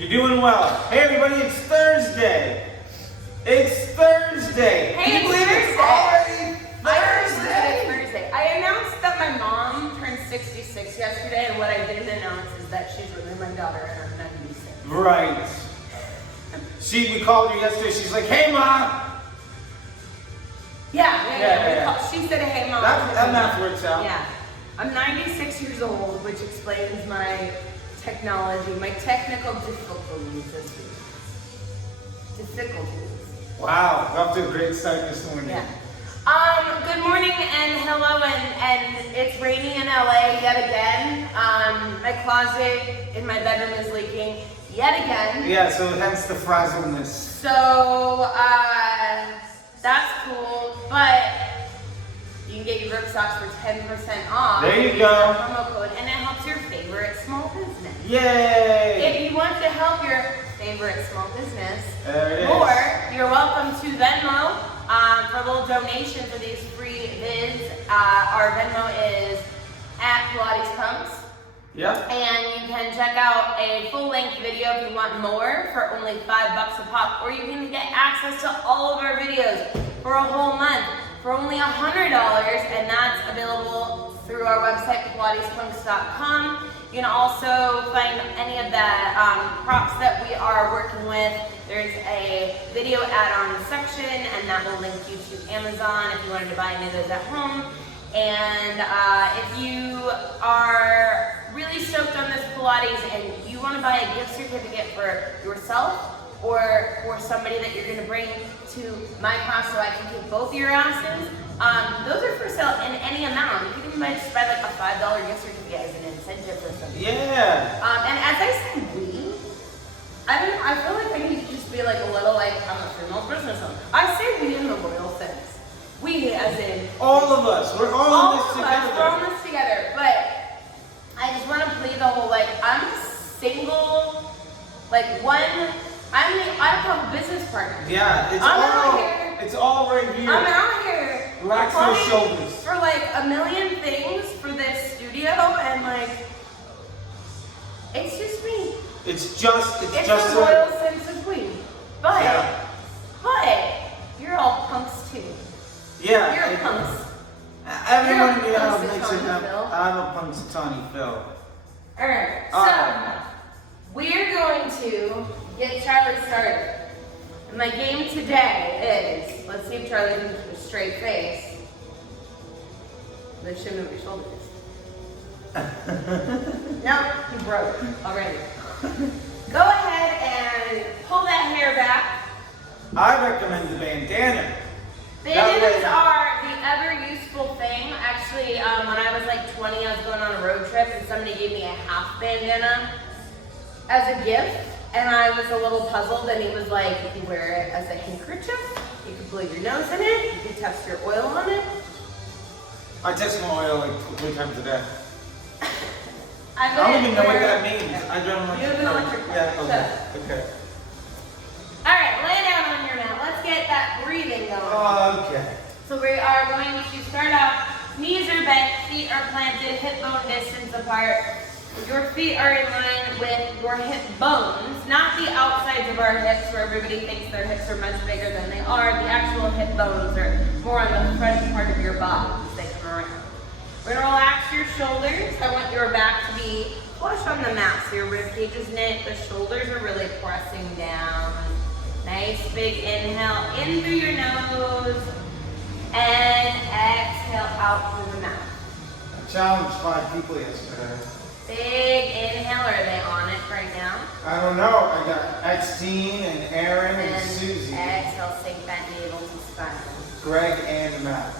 You're doing well. Hey everybody, it's Thursday. It's Thursday. Hey, Can you believe it's it's already Thursday. Thursday? I announced that my mom turned 66 yesterday, and what I didn't announce is that she's really my daughter and I'm 96. Right. We called her yesterday. She's like, "Hey, Ma." Yeah. She said, "Hey, Mom." That math works out. Yeah. I'm 96 years old, which explains my technology, my technical difficulties this week. Wow, we're off to a great start this morning. Yeah. Good morning and hello, and it's raining in LA yet again. My closet in my bedroom is leaking yet again. Yeah, so hence the frazzleness. So, that's cool, but you can get your rope socks for 10% off. There you go. Promo code, and it helps your favorite small business. Yay! If you want to help your favorite small business, There it is. or you're welcome to Venmo for a little donation for these free vids. Our Venmo is at Pilates Punx. Yep. And you can check out a full-length video if you want more for only $5 a pop, or you can get access to all of our videos for a whole month for only $100, and that's available through our website, pilatespunx.com. You can also find any of the props that we are working with. There's a video add-on section, and that will link you to Amazon if you wanted to buy any of those at home. And if you are really stoked on this Pilates and you want to buy a gift certificate for yourself or for somebody that you're going to bring to my class so I can kick both of your asses, those are for sale in any amount. You can just buy like a $5 gift certificate as an incentive for something. Yeah. And as I said, I feel like I need to just be like a little like, I'm a female business owner. I say we in the royal sense. We as in All of us. We're all in this together. We're all in this together. But I just want to play the whole like I'm single, like I have a business partner. Yeah, it's all right here. I'm out here. Relax your shoulders. For like a million things for this studio, and like it's just me. It's just a royal sense of we. But you're all punks too. Yeah. You're punks. Everyone You're a makes it Punxsutawney up. Phil. I'm a Punxsutawney Phil. Alright, so we're going to get Charlie started. And my game today is, let's see if Charlie can keep a straight face. Let's show him your shoulders. No, he broke already. Go ahead and pull that hair back. I recommend the bandana. Bandanas are the ever useful thing. Actually, when I was like 20, I was going on a road trip and somebody gave me a half bandana as a gift. And I was a little puzzled, and he was like, you can wear it as a handkerchief, you could blow your nose in it, you could test your oil on it. I test my oil like 3 times a day. I don't even know what that means. I don't know. You have an electric car. Yeah, Shut up. okay. Alright, lay down on your mat. Let's get that breathing going. Okay. So we are going to start off, knees are bent, feet are planted, hip bone distance apart. Your feet are in line with your hip bones, not the outsides of our hips where everybody thinks their hips are much bigger than they are. The actual hip bones are more on the front part of your body as they come around. We're going to relax your shoulders. I want your back to be flush on the mat so your rib cage is knit. The shoulders are really pressing down. Nice big inhale in through your nose and exhale out through the mouth. I challenged 5 people yesterday. Big inhale. Are they on it right now? I don't know. I got Extine and Aaron and Susie. Exhale, sink that navel to spine. Greg and Matt.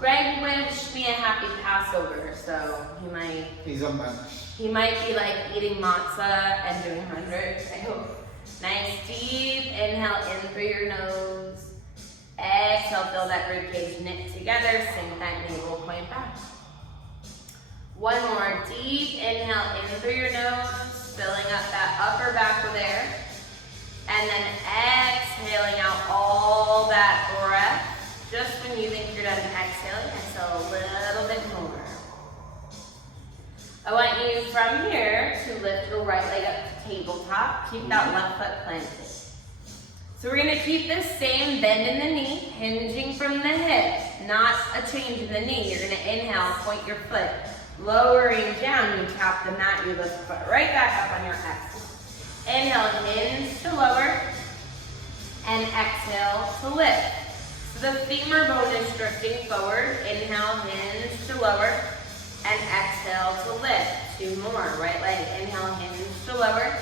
Greg wished me a happy Passover, so He's a bunch. he might be like eating matzah and doing hundreds. I hope. Nice deep inhale in through your nose. Exhale, feel that rib cage knit together. Sink that navel point back. One more deep inhale in through your nose, filling up that upper back with air. And then exhaling out all that breath. Just when you think you're done exhaling, exhale a little bit more. I want you from here to lift your right leg up tabletop. Keep that left foot planted. So we're gonna keep this same bend in the knee, hinging from the hip, not a change in the knee. You're gonna inhale, point your foot, lowering down, you tap the mat, you lift the foot right back up on your exhale. Inhale, hinge to lower, and exhale to lift. So the femur bone is drifting forward. Inhale, hinge to lower, and exhale to lift. 2 more, right leg, inhale, hinge to lower.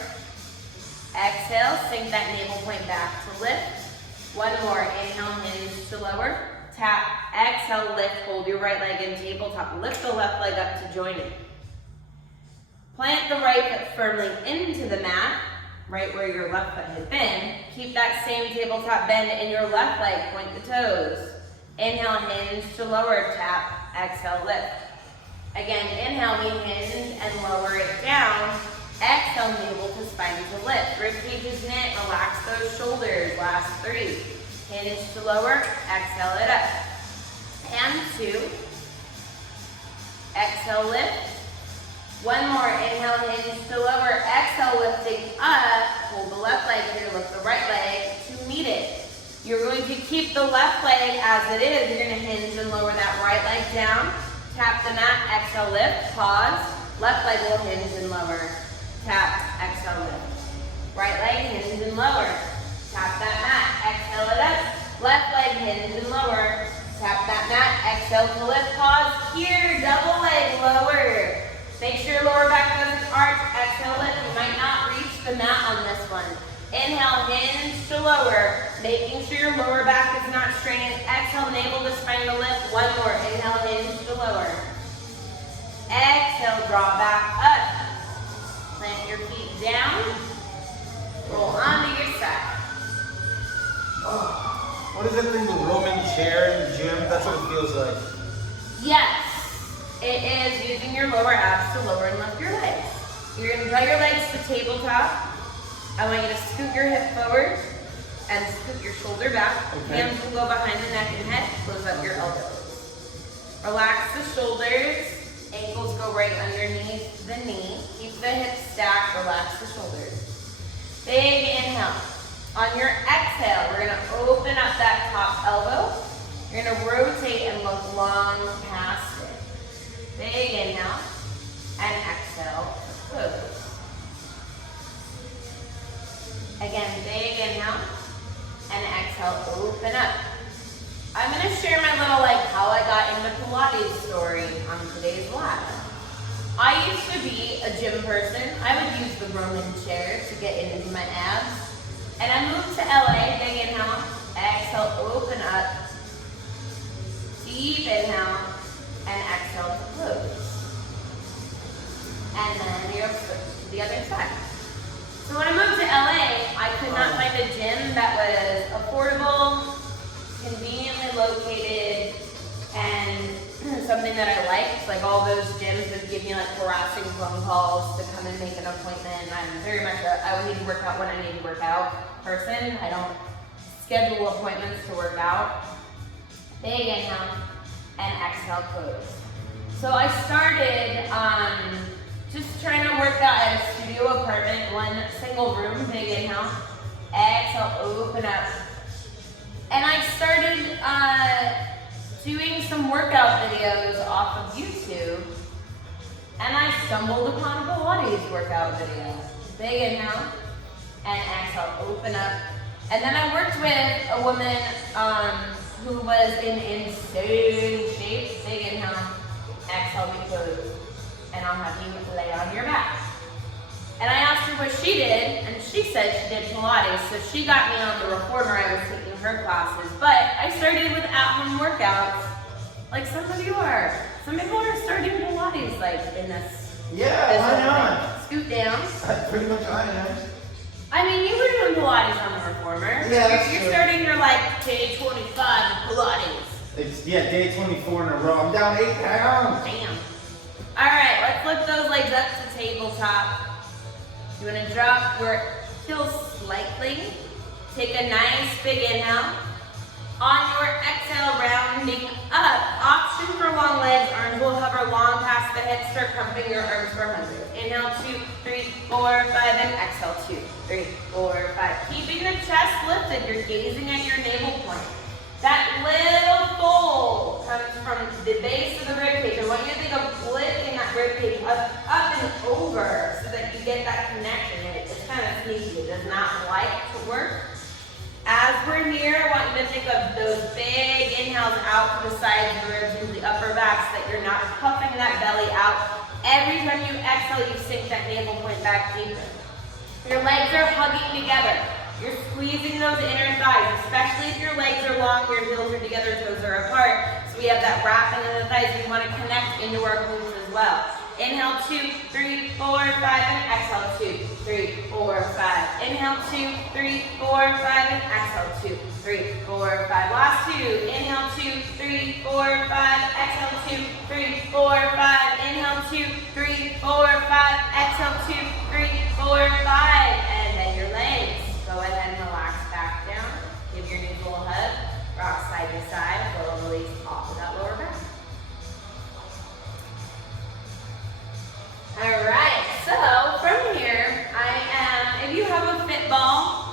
Exhale, sink that navel point back to lift. 1 more, inhale, hinge to lower. Tap, exhale, lift, hold your right leg in tabletop. Lift the left leg up to join it. Plant the right foot firmly into the mat, right where your left foot had been. Keep that same tabletop bend in your left leg, point the toes. Inhale, hinge to lower, tap, exhale, lift. Again, inhale, we hinge and lower it down. Exhale, navel to spine to lift. Rib cage is knit, relax those shoulders. Last 3. Hinge to lower, exhale it up. And 2. Exhale, lift. 1 more, inhale, hinge to lower, exhale, lifting up. Hold the left leg here, lift the right leg to meet it. You're going to keep the left leg as it is. You're going to hinge and lower that right leg down. Tap the mat, exhale, lift, pause. Left leg will hinge and lower. Tap, exhale, lift. Right leg, hinge and lower. Tap that mat, exhale it up. Left leg, hinge and lower. Tap that mat, exhale to lift, pause. Here, double leg, lower. Make sure your lower back doesn't arch. Exhale, lift. You might not reach the mat on this one. Inhale, hinge to lower. Making sure your lower back is not straining. Exhale, navel to spine to lift. 1 more. Inhale, hinge to lower. Exhale, draw back up. Plant your feet down. Roll onto your side. Oh, what is that thing, the Roman chair in the gym? That's what it feels like. Yes. It is using your lower abs to lower and lift your legs. You're going to draw your legs to tabletop. I want you to scoot your hip forward and scoot your shoulder back. Okay. Hands will go behind the neck and head. Close up your elbows. Relax the shoulders. Ankles go right underneath the knee. Keep the hips stacked. Relax the shoulders. Big inhale. On your exhale, we're going to open up that top elbow. You're going to rotate and look long past it. Big inhale and exhale, close. Again, big inhale and exhale, open up. I'm going to share my little how I got into Pilates story on today's live. I used to be a gym person. I would use the Roman chair to get into my abs. And I moved to LA, big inhale, exhale, open up. Deep inhale. And exhale to close. And then you're to the other side. So when I moved to LA, I could not find a gym that was affordable, conveniently located, and something that I liked. Like all those gyms would give me harassing phone calls to come and make an appointment. I'm very much I would need to work out when I need to work out person. I don't schedule appointments to work out. Big inhale. And exhale, close. So I started just trying to work out at a studio apartment, 1 single room, big inhale, exhale, open up. And I started doing some workout videos off of YouTube, and I stumbled upon a Pilates workout video. Big inhale, and exhale, open up. And then I worked with a woman who was in insane shape. Big inhale, exhale, we close. And I'll have you lay on your back. And I asked her what she did, and she said she did Pilates, so she got me on the reformer. I was taking her classes. But I started with at-home workouts, like some of you are. Some people are starting Pilates in this. Yeah, why not? Scoot down. Pretty much I am. I mean, you were doing Pilates on the reformer. Yeah, you're starting your day 25 of Pilates. It's day 24 in a row. I'm down 8 pounds. Damn. All right, let's lift those legs up to tabletop. You want to drop your heels slightly. Take a nice big inhale. On your exhale, rounding up. Option for long legs. Arms will hover long past the hips. Start pumping your arms for 100. Inhale, 2, 3, 4, 5, and exhale, 2, 3, 4, 5. Keeping the chest lifted. You're gazing at your navel point. That little fold comes from the base of the rib cage. I want you to think of lifting that rib cage up and over so that you get that connection. It's kind of sneaky. It does not like to work. As we're here, I want you to think of those big inhales out to the sides of the ribs into the upper back so that you're not puffing that belly out. Every time you exhale, you sink that navel point back deeper. Your legs are hugging together. You're squeezing those inner thighs, especially if your legs are long, your heels are together, toes are apart. So we have that wrapping of the thighs. We want to connect into our glutes as well. Inhale, 2, 3, 4, 5, and exhale, 2, 3, 4, 5. Inhale, 2, 3, 4, 5, and exhale, 2, 3, 4, 5. Last 2. Inhale, 2, 3, 4, 5. Exhale, 2, 3, 4, 5. Inhale, 2, 3, 4, 5. Exhale, 2, 3, 4, 5. And then your legs. Go ahead and relax back down. Give your knees a little hug. Rock side to side. Little release off of that lower back. Alright, so from here, if you have a fit ball,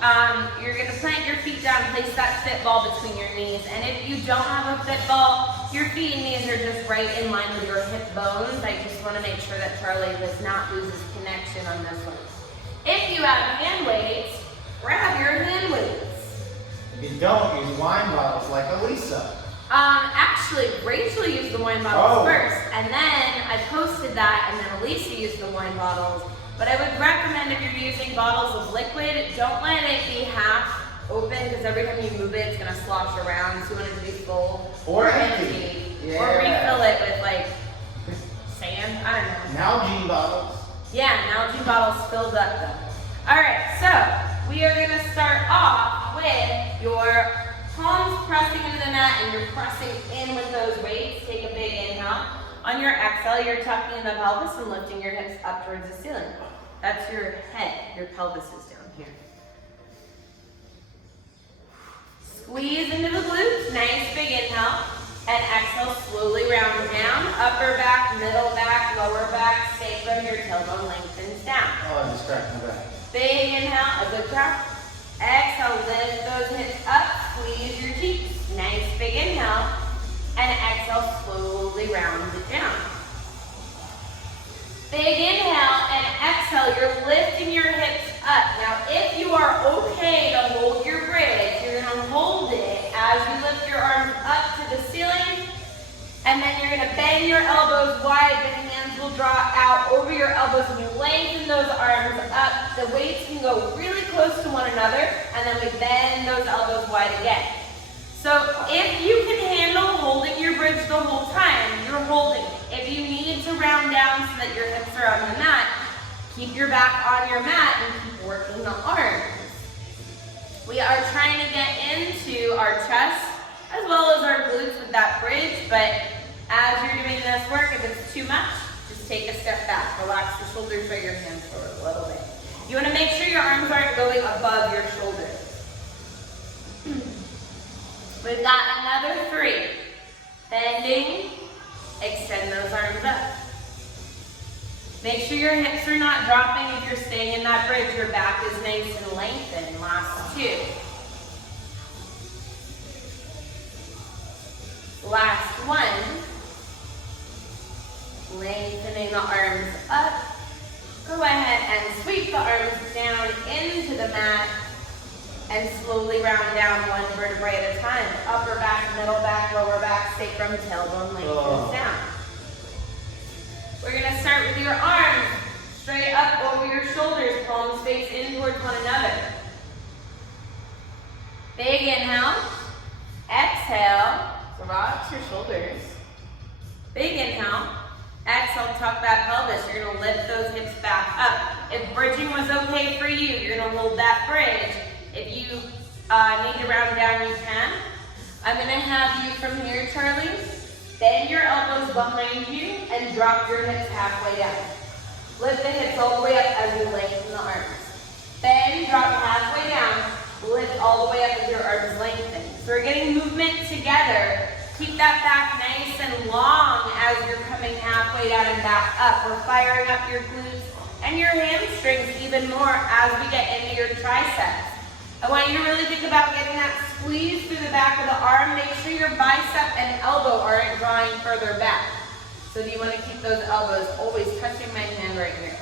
you're going to plant your feet down, place that fit ball between your knees. And if you don't have a fit ball, your feet and knees are just right in line with your hip bones. I just want to make sure that Charlie does not lose his connection on this one. If you have hand weights, grab your hand weights. If you don't, use wine bottles like Elisa. Actually, Rachel used the wine bottles first, and then I posted that, and then Elisa used the wine bottles. But I would recommend if you're using bottles of liquid, don't let it be half open, because every time you move it, it's going to slosh around. So you want it to be full or empty. Yeah. Or refill it with like sand. I don't know. Nalgene bottles. Yeah, Nalgene bottles filled up though. All right, so we are going to start off with your palms pressing into the mat, and you're pressing in with those weights. Take a big inhale. On your exhale, you're tucking in the pelvis and lifting your hips up towards the ceiling. That's your head. Your pelvis is down here. Squeeze into the glutes. Nice big inhale. And exhale, slowly round down. Upper back, middle back, lower back, sacrum, your tailbone lengthens down. Oh, I just cracked my back. Big inhale, a good crack. Exhale, lift those hips up, squeeze your cheeks. Nice big inhale. And exhale, slowly round it down. Big inhale and exhale, you're lifting your hips up. Now, if you are okay to hold your bridge, you're gonna hold it as you lift your arms up to the ceiling. And then you're gonna bend your elbows wide, the hands will draw out over your elbows, and you lengthen those arms up. The weights can go really close to one another, and then we bend those elbows wide again. So if you can handle holding your bridge the whole time, you're holding it. If you need to round down so that your hips are on the mat, keep your back on your mat and keep working the arms. We are trying to get into our chest as well as our glutes with that bridge, but as you're doing this work, if it's too much, just take a step back. Relax the shoulders, draw your hands forward a little bit. You want to make sure your arms aren't going above your shoulders. We've got another 3. Bending, extend those arms up. Make sure your hips are not dropping. If you're staying in that bridge, your back is nice and lengthened. Last 2. Last 1. Lengthening the arms up. Go ahead and sweep the arms down into the mat and slowly round down one vertebrae at a time. Upper back, middle back, lower back, sacrum, tailbone lengthens down. We're going to start with your arms straight up over your shoulders, palms face in towards one another. Big inhale. Exhale. Rock your shoulders. Big inhale. Exhale, tuck that pelvis. You're going to lift those hips back up. If bridging was okay for you, you're going to hold that bridge. If you need to round down, you can. I'm going to have you from here, Charlie. Bend your elbows behind you and drop your hips halfway down. Lift the hips all the way up as you lengthen the arms. Bend, drop halfway down. Lift all the way up as your arms lengthen. So we're getting movement together. Keep that back nice and long as you're coming halfway down and back up. We're firing up your glutes and your hamstrings even more as we get into your triceps. I want you to really think about getting that squeeze through the back of the arm. Make sure your bicep and elbow aren't drawing further back. So do you want to keep those elbows always touching my hand right here?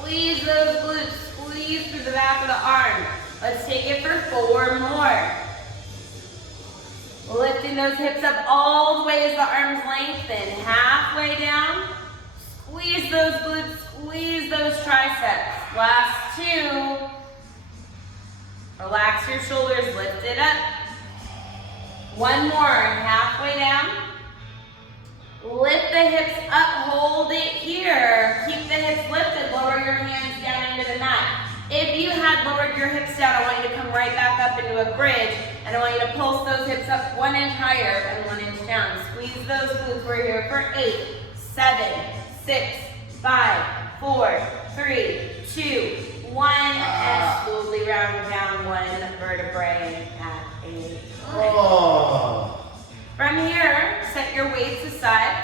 Squeeze those glutes, squeeze through the back of the arm. Let's take it for 4 more. Lifting those hips up all the way as the arms lengthen. Halfway down. Squeeze those glutes, squeeze those triceps. Last 2. Relax your shoulders, lift it up. 1 more, halfway down. Lift the hips up, hold it here. Keep the hips lifted, lower your hands down into the mat. If you had lowered your hips down, I want you to come right back up into a bridge, and I want you to pulse those hips up 1 inch higher and 1 inch down. Squeeze those glutes. We're here for 8, 7, 6, 5, 4, 3, 2, 1, and slowly round down 1 vertebrae at a time. From here, set your weights aside.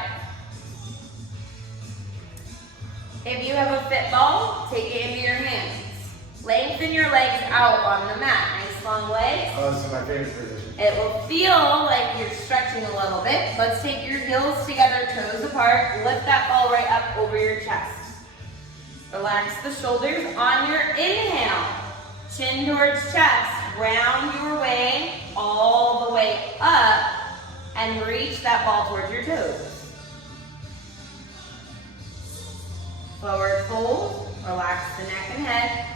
If you have a fit ball, take it into your hands. Lengthen your legs out on the mat. Nice long legs. Oh, this is my favorite position. It will feel like you're stretching a little bit. Let's take your heels together, toes apart. Lift that ball right up over your chest. Relax the shoulders on your inhale. Chin towards chest. Round your way all the way up and reach that ball towards your toes. Forward fold. Relax the neck and head.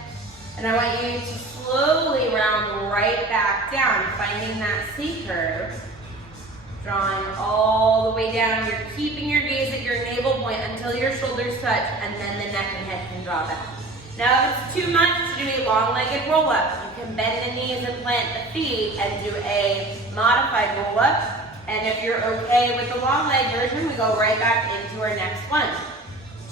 And I want you to slowly round right back down, finding that C curve. Drawing all the way down. You're keeping your gaze at your navel point until your shoulders touch, and then the neck and head can draw back. Now, if it's too much to do a long-legged roll-up, you can bend the knees and plant the feet and do a modified roll-up. And if you're okay with the long leg version, we go right back into our next one.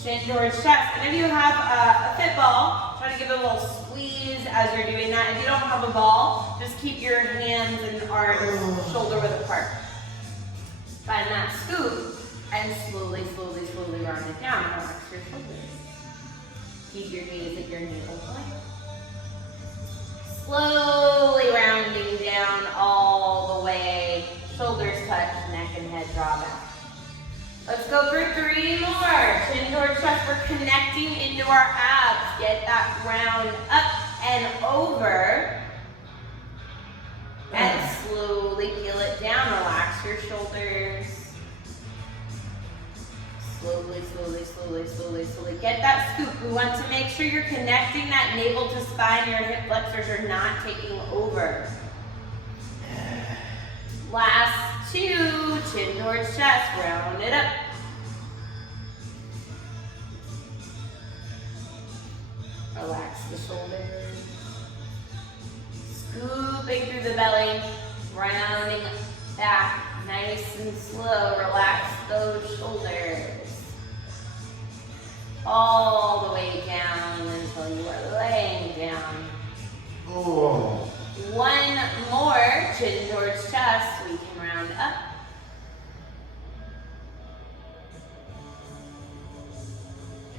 Chin towards chest. And if you have a fit ball, try to give it a little squeeze as you're doing that. If you don't have a ball, just keep your hands and arms shoulder width apart. Find that scoop and slowly, slowly, slowly round it down. Relax your shoulders. Keep your gaze at your navel point. Slowly rounding down all the way. Shoulders touch, neck and head draw back. Let's go for 3 more. Chin towards chest. We're connecting into our abs. Get that round up and over. And slowly peel it down. Relax your shoulders. Slowly, slowly, slowly, slowly, slowly. Get that scoop. We want to make sure you're connecting that navel to spine. Your hip flexors are not taking over. Last 2, chin towards chest, round it up. Relax the shoulders. Scooping through the belly, rounding back, nice and slow. Relax those shoulders. All the way down until you are laying down. Oh. 1 more, chin towards chest, we can round up.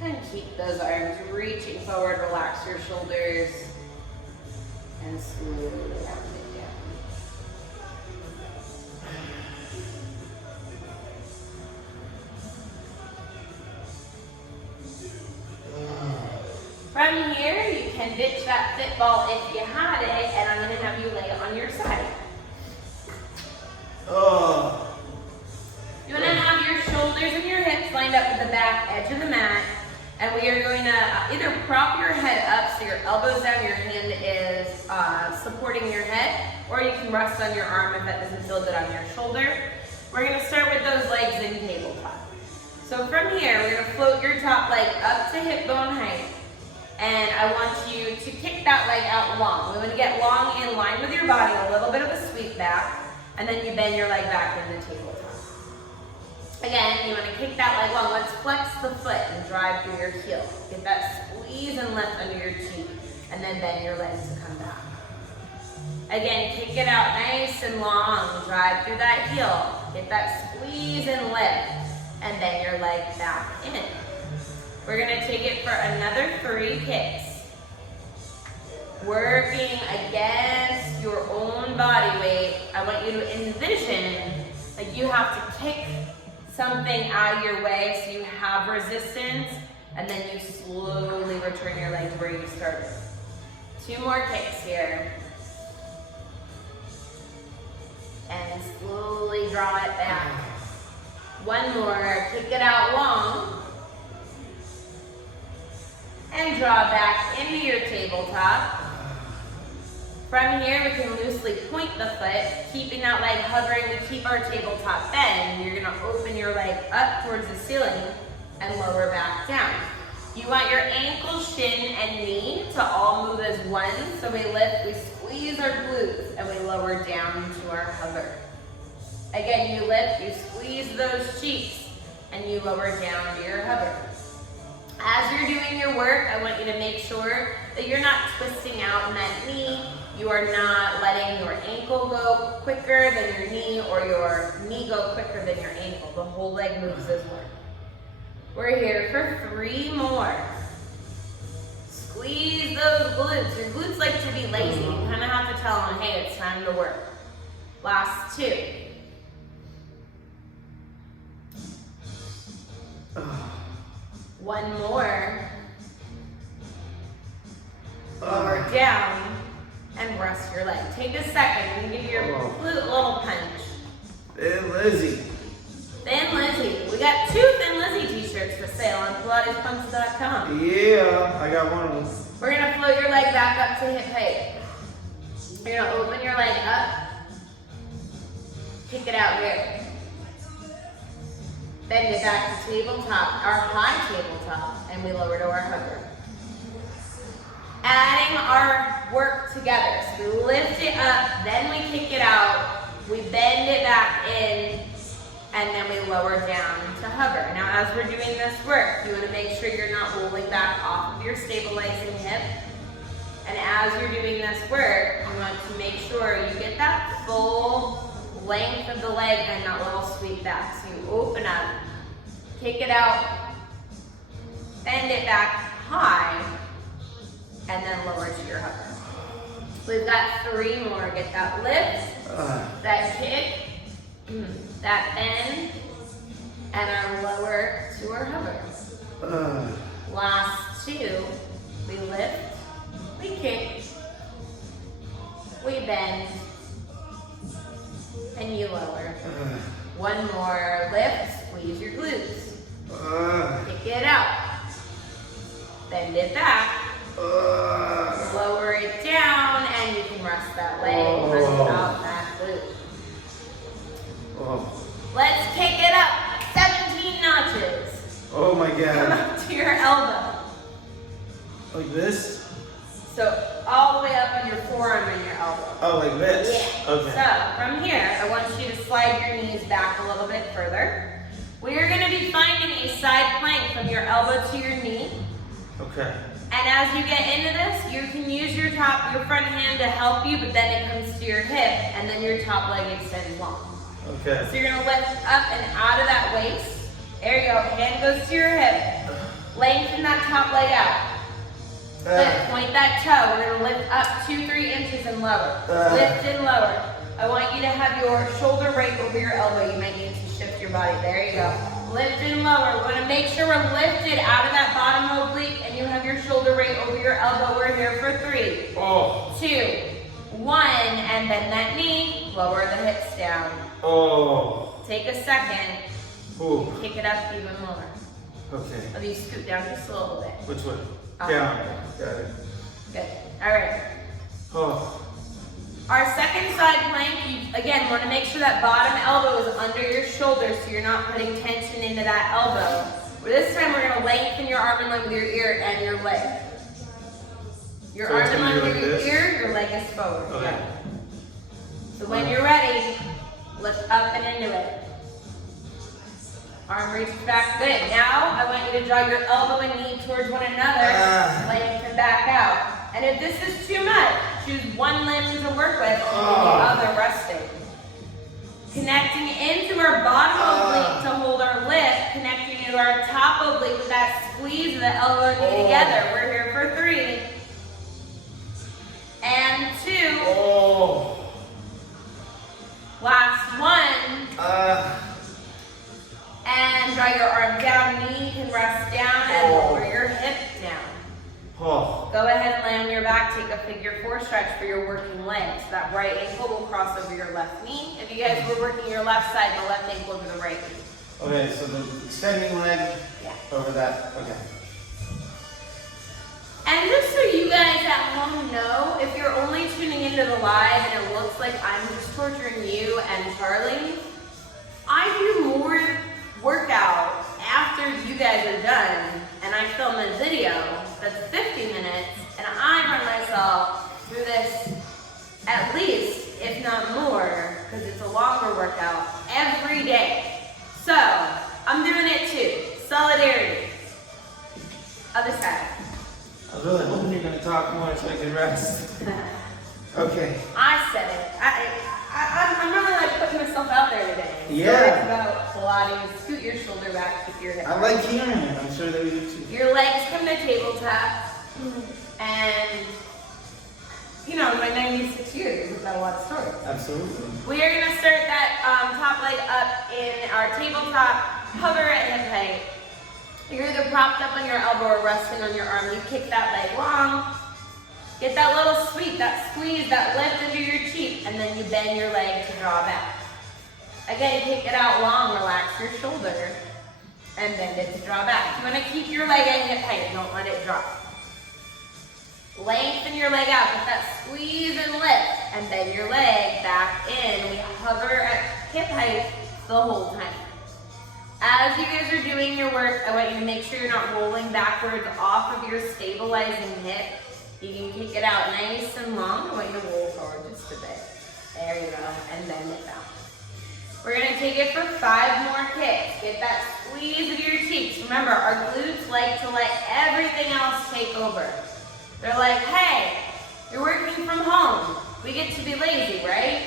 And keep those arms reaching forward, relax your shoulders, and slowly round it down. From here, you can ditch that fit ball if you had it, and I'm going to have you lay it on your side. You want to have your shoulders and your hips lined up with the back edge of the mat, and we are going to either prop your head up so your elbow's down, your hand is supporting your head, or you can rest on your arm if that doesn't feel good on your shoulder. We're going to start with those legs in tabletop. So from here, we're going to float your top leg up to hip bone height. And I want you to kick that leg out long. We want to get long in line with your body, a little bit of a sweep back, and then you bend your leg back in the tabletop. Again, you want to kick that leg long. Let's flex the foot and drive through your heel. Get that squeeze and lift under your cheek, and then bend your legs to come back. Again, kick it out nice and long. Drive through that heel. Get that squeeze and lift. And then your leg back in. We're gonna take it for another 3 kicks. Working against your own body weight. I want you to envision like you have to kick something out of your way so you have resistance, and then you slowly return your leg to where you started. 2 more kicks here. And slowly draw it back. 1 more, kick it out long. And draw back into your tabletop. From here, we can loosely point the foot, keeping that leg hovering. We keep our tabletop bend. You're gonna open your leg up towards the ceiling and lower back down. You want your ankle, shin, and knee to all move as one. So we lift, we squeeze our glutes, and we lower down to our hover. Again, you lift, you squeeze those cheeks, and you lower down to your hover. As you're doing your work, I want you to make sure that you're not twisting out in that knee. You are not letting your ankle go quicker than your knee or your knee go quicker than your ankle. The whole leg moves as one. We're here for 3 more. Squeeze those glutes. Your glutes like to be lazy. You kind of have to tell them, hey, it's time to work. Last 2. One more. Lower down and rest your leg. Take a second. I'm going to give you your glute little punch. Thin Lizzy. Thin Lizzy. We got 2 Thin Lizzy t-shirts for sale on PilatesPunx.com. Yeah, I got one of them. We're going to float your leg back up to hip height. You're going to open your leg up. Kick it out here. Bend it back to tabletop, our high tabletop, and we lower to our hover. Adding our work together. So we lift it up, then we kick it out, we bend it back in, and then we lower down to hover. Now as we're doing this work, you want to make sure you're not rolling back off of your stabilizing hip. And as you're doing this work, you want to make sure you get that full length of the leg and that little sweep back. So you open up, kick it out, bend it back high, and then lower to your hover. We've got 3 more. Get that lift, that kick, that bend, and our lower to our hover. Last 2, we lift, we kick, we bend, and you lower. 1 more, lift, squeeze your glutes. Kick it out. Bend it back. Lower it down, and you can rest that leg, punch out that glute. Let's kick it up 17 notches. Oh my God. Come up to your elbow. Like this? So all the way up on your forearm and your elbow. Oh, like this? Yeah. Okay. So from here, I want you to slide your knees back a little bit further. We are going to be finding a side plank from your elbow to your knee. Okay. And as you get into this, you can use your front hand to help you, but then it comes to your hip, and then your top leg extends long. Okay. So you're gonna lift up and out of that waist. There you go, hand goes to your hip. Lengthen that top leg out. Lift, point that toe. We're gonna lift up 2-3 inches and lower. Lift and lower. I want you to have your shoulder right over your elbow. You might need to shift your body. There you go. Lift and lower. We want to make sure we're lifted out of that bottom oblique and you have your shoulder right over your elbow. We're here for 3, 2, 1, and bend that knee. Lower the hips down. Take a second. Kick it up even more. Okay. Let me scoot down just a little bit. Which way? Down. Got it. Good. All right. Our second side plank, you again want to make sure that bottom elbow is under your shoulder so you're not putting tension into that elbow. But this time we're going to lengthen your arm and leg with your ear and your leg. Your arm and leg with your ear, your leg is forward. Okay. Yeah. So when you're ready, lift up and into it. Arm reaches back. Good. Now I want you to draw your elbow and knee towards one another. Lengthen back out. And if this is too much, Choose one limb to work with and the other resting. Connecting into our bottom oblique to hold our lift, connecting into our top oblique with that squeeze of the elbow and knee together. We're here for 3 and 2. Last 1. And draw your arm down, knee can rest down and lower your hip down. Go ahead and lay on your back, take a figure 4 stretch for your working legs. That right ankle will cross over your left knee. If you guys were working your left side, the left ankle over the right knee. Okay, so the extending leg over that. Okay. And just so you guys at home know, if you're only tuning into the live and it looks like I'm just torturing you and Charlie, I do more workout after you guys are done and I film a video that's 50 minutes and I run myself through this at least, if not more, because it's a longer workout every day. So, I'm doing it too. Solidarity. Other side. I was really hoping you're going to talk more so I can rest. Okay. I said it. I'm really like putting myself out there today. Yeah. It's about Pilates. Scoot your shoulder back with your hip. I like hearing it. I'm sure that we do too. Your legs come to tabletop. And, you know, in my 96 years, we've got a lot of stories. Absolutely. We are going to start that top leg up in our tabletop, hover at hip height. You're either propped up on your elbow or resting on your arm. You kick that leg long. Get that little sweep, that squeeze, that lift into your cheek, and then you bend your leg to draw back. Again, kick it out long, relax your shoulder, and bend it to draw back. You want to keep your leg at hip height, don't let it drop. Lengthen your leg out, get that squeeze and lift, and bend your leg back in. We hover at hip height the whole time. As you guys are doing your work, I want you to make sure you're not rolling backwards off of your stabilizing hip. You can kick it out nice and long. I want you to roll forward just a bit. There you go, and bend it down. We're gonna take it for 5 more kicks. Get that squeeze of your cheeks. Remember, our glutes like to let everything else take over. They're like, hey, you're working from home. We get to be lazy, right?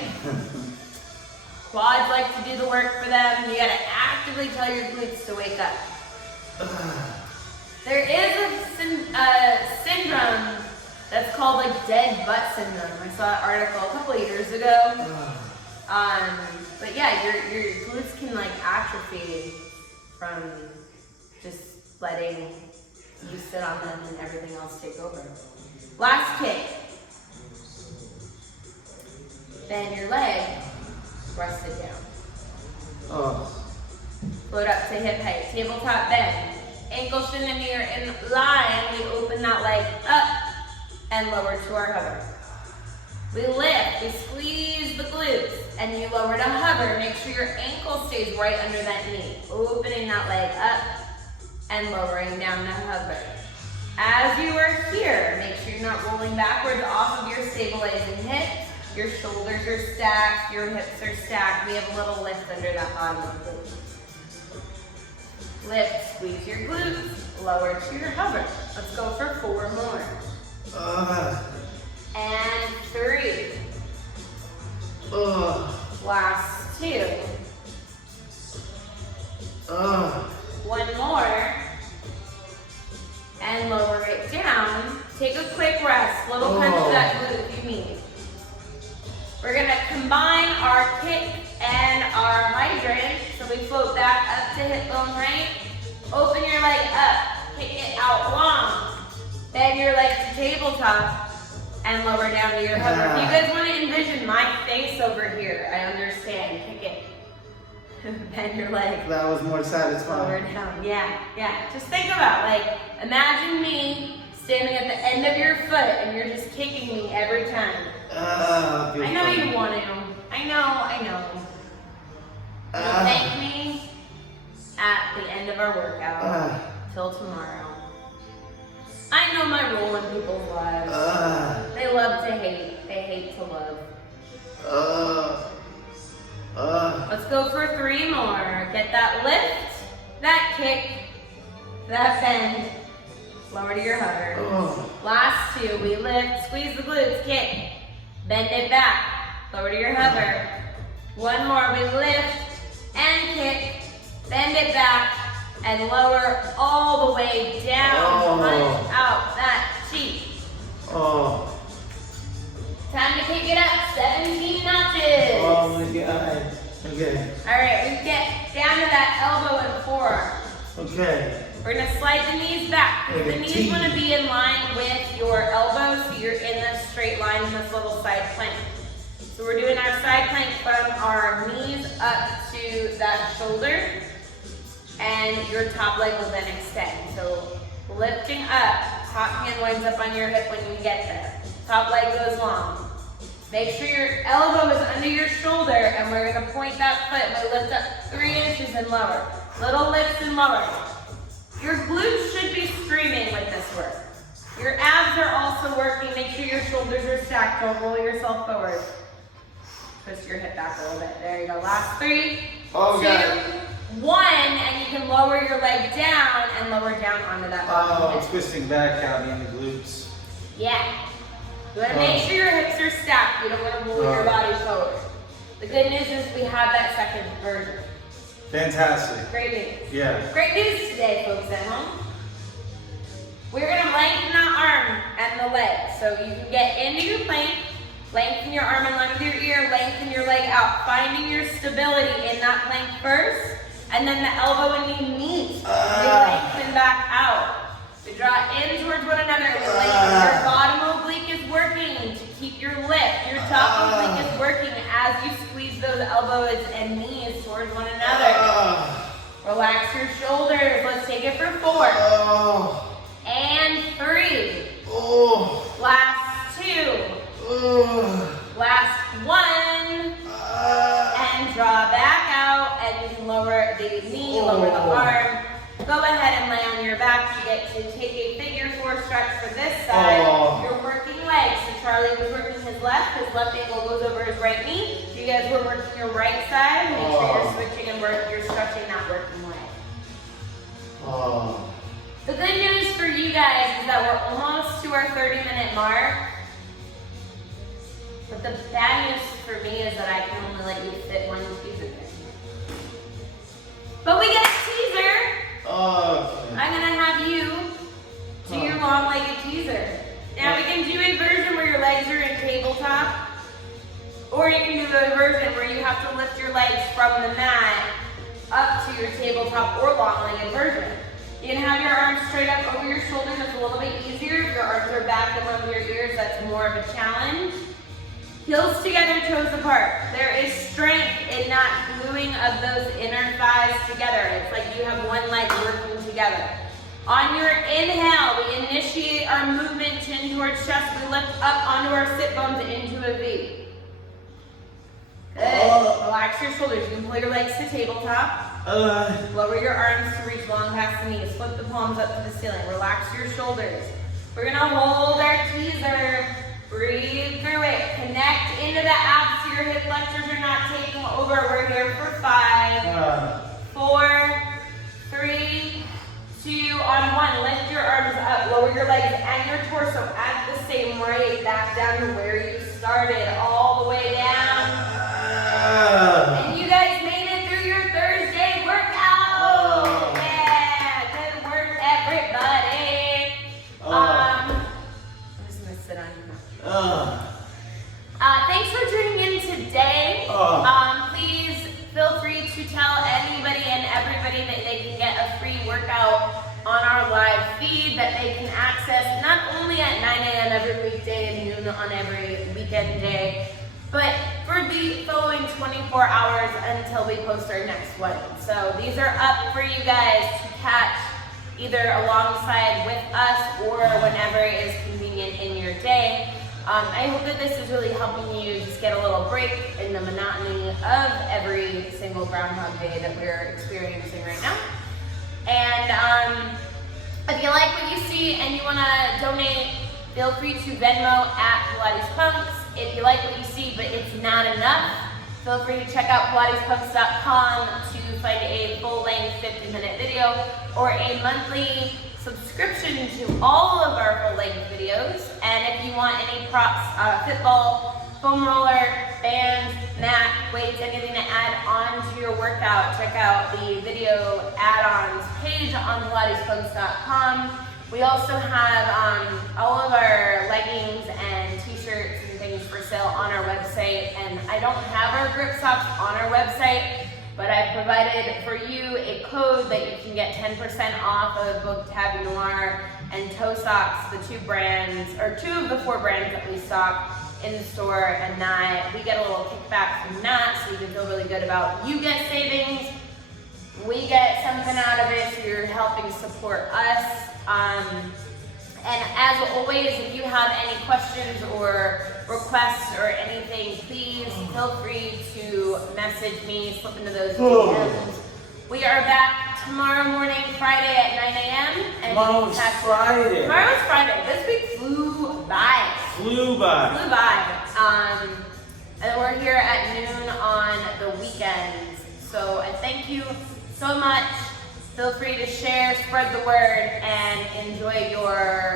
Quads like to do the work for them. You gotta actively tell your glutes to wake up. There is a syndrome that's called like dead butt syndrome. I saw an article a couple of years ago. But yeah, your glutes can like atrophy from just letting you sit on them and everything else take over. Last kick. Bend your leg, rest it down. Float up to hip height, tabletop bend. Ankle shouldn't be in line. We open that leg up and lower to our hover. We lift, we squeeze the glutes, and you lower to hover. Make sure your ankle stays right under that knee. Opening that leg up and lowering down to hover. As you are here, make sure you're not rolling backwards off of your stabilizing hip. Your shoulders are stacked, your hips are stacked. We have a little lift under that bottom oblique. Lift, squeeze your glutes, lower to your hover. Let's go for 4 more. And 3. Last 2. 1 more. And lower it down. Take a quick rest. Little punch to that glute if you need. We're gonna combine our kick and our hydrant. So we float that up to hip bone height. Open your leg up, kick it out long. Bend your leg to tabletop and lower down to your hover. If you guys want to envision my face over here, I understand. Kick it. Bend your leg. That was more satisfying. Lower down. Yeah. Just think about, like, imagine me standing at the end of your foot and you're just kicking me every time. I know you want to. I know. You'll thank me at the end of our workout. Till tomorrow. I know my role in people's lives. They love to hate. They hate to love. Let's go for 3 more. Get that lift, that kick, that bend, lower to your hover. Oh. Last two, we lift, squeeze the glutes, kick, bend it back, lower to your hover. One more, we lift and kick, bend it back, and lower all the way down. Punch out that cheek. Oh. Time to kick it up, 17 notches. Oh my God. Okay. All right, we get down to that elbow and forearm. Okay. We're gonna slide the knees back. Like a The knees T. wanna be in line with your elbows, so you're in this straight line in this little side plank. So we're doing our side plank from our knees up to that shoulder, and your top leg will then extend. So lifting up, top hand winds up on your hip when you get there. Top leg goes long. Make sure your elbow is under your shoulder, and we're gonna point that foot and we lift up 3 inches and lower. Little lifts and lowers. Your glutes should be screaming with this work. Your abs are also working. Make sure your shoulders are stacked. Don't roll yourself forward. Twist your hip back a little bit. There you go. Last 3, 2, 1, and you can lower your leg down and lower down onto that bottom Oh, hip. twisting back out in the glutes. Yeah. You want to make sure your hips are stacked. You don't want to roll your body forward. The good news is we have that second version. Fantastic. Great news. Yeah. Great news today, folks at home. We're going to lengthen the arm and the leg. So you can get into your plank, lengthen your arm in line with your ear, lengthen your leg out, finding your stability in that plank first, and then the elbow and knee meet. We lengthen back out. We draw in towards one another. We lengthen. Your bottom oblique is working to keep your lift. Your top oblique is working as you squeeze those elbows and knees towards one another. Relax your shoulders. Let's take it for 4. And 3. Last 2. Last 1. And draw back out. And you can lower the knee, lower the arm. Go ahead and lay on your back. You get to take a figure 4 stretch for this side. You're working legs. So Charlie was working his left ankle goes over his right knee. You guys were working your right side. Make sure you're switching and you're stretching that working leg. The good news for you guys is that we're almost to our 30-minute mark. But the bad news for me is that I can only let you fit 1 teaser in. But we get a teaser. I'm gonna have you do your long-legged teaser. Now we can do a version where your legs are in tabletop, or you can do a version where you have to lift your legs from the mat up to your tabletop or long-legged version. You can have your arms straight up over your shoulders. That's a little bit easier. If your arms are back above your ears, that's more of a challenge. Heels together, toes apart. There is strength in that gluing of those inner thighs together. It's like you have one leg working together. On your inhale, we initiate our movement chin towards chest. We lift up onto our sit bones into a V. Good. Relax your shoulders. You can pull your legs to tabletop. Lower your arms to reach long past the knees. Flip the palms up to the ceiling. Relax your shoulders. We're going to hold our teaser. Breathe through it. Connect into the abs so your hip flexors are not taking over. We're here for 5, 4, 3, 2, on 1. Lift your arms up. Lower your legs and your torso at the same rate. Back down to where you started. All the way down. And you guys made it through your Thursday workout. Yeah. Good work, everybody. I'm just going to sit on you now. Thanks for tuning in today. Please feel free to tell anybody and everybody that they can get a free workout on our live feed that they can access not only at 9 a.m. every weekday and noon on every weekend day, but for the following 24 hours until we post our next one. So these are up for you guys to catch either alongside with us or whenever it is convenient in your day. I hope that this is really helping you just get a little break in the monotony of every single Groundhog Day that we're experiencing right now. And if you like what you see and you want to donate, feel free to Venmo at Pilates Punx. If you like what you see but it's not enough, feel free to check out pilatespunx.com to find a full-length 50-minute video or a monthly subscription to all of our full-length videos. And if you want any props, football, foam roller, bands, mat, weights, anything to add on to your workout, check out the video add-ons page on PilatesPunx.com. We also have all of our leggings and t-shirts and things for sale on our website. And I don't have our grip socks on our website, but I provided for you a code that you can get 10% off of both Tabby Noir and Toe Socks, the two brands, or two of the four brands that we stock in the store, and that we get a little kickback from that, so you can feel really good about you get savings, we get something out of it, so you're helping support us. And as always, if you have any questions or requests or anything, please feel free to message me, slip into those DMs. We are back tomorrow morning, Friday at 9 a.m. Tomorrow's Friday. Tomorrow's Friday. This week flew by. Flew by. Flew by. And we're here at noon on the weekends. So I thank you so much. Feel free to share, spread the word, and enjoy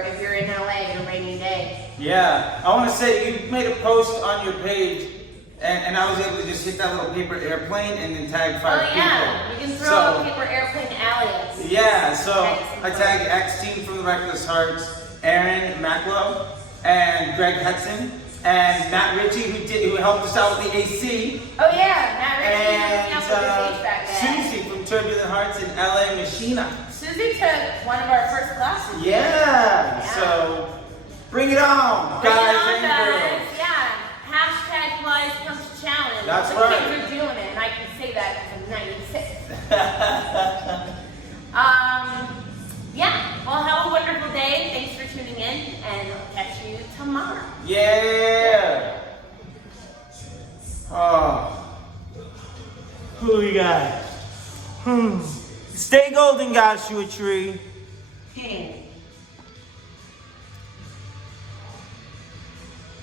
if you're in LA, your rainy day. Yeah, I want to say you made a post on your page, and I was able to just hit that little paper airplane and then tag 5 people. Oh yeah, you can throw a paper airplane alias. Yeah, so I tagged X Team from the Reckless Hearts, Aaron Macklow, and Greg Hudson, and Matt Ritchie, who helped us out with the AC. Oh yeah, Matt Ritchie and helped me out with the HVAC guy. Susie from Turbulent Hearts and LA Machina. Susie took one of our first classes. Yeah, so bring it on, guys and girls. Yeah, hashtag Pilates Punx Challenge. That's the right. kids are doing it, and I can say that because I'm 96. Yeah, well, have a wonderful day. Thanks for tuning in, and I'll catch you tomorrow. Yeah. Oh. Who we got? Stay golden, Joshua Tree.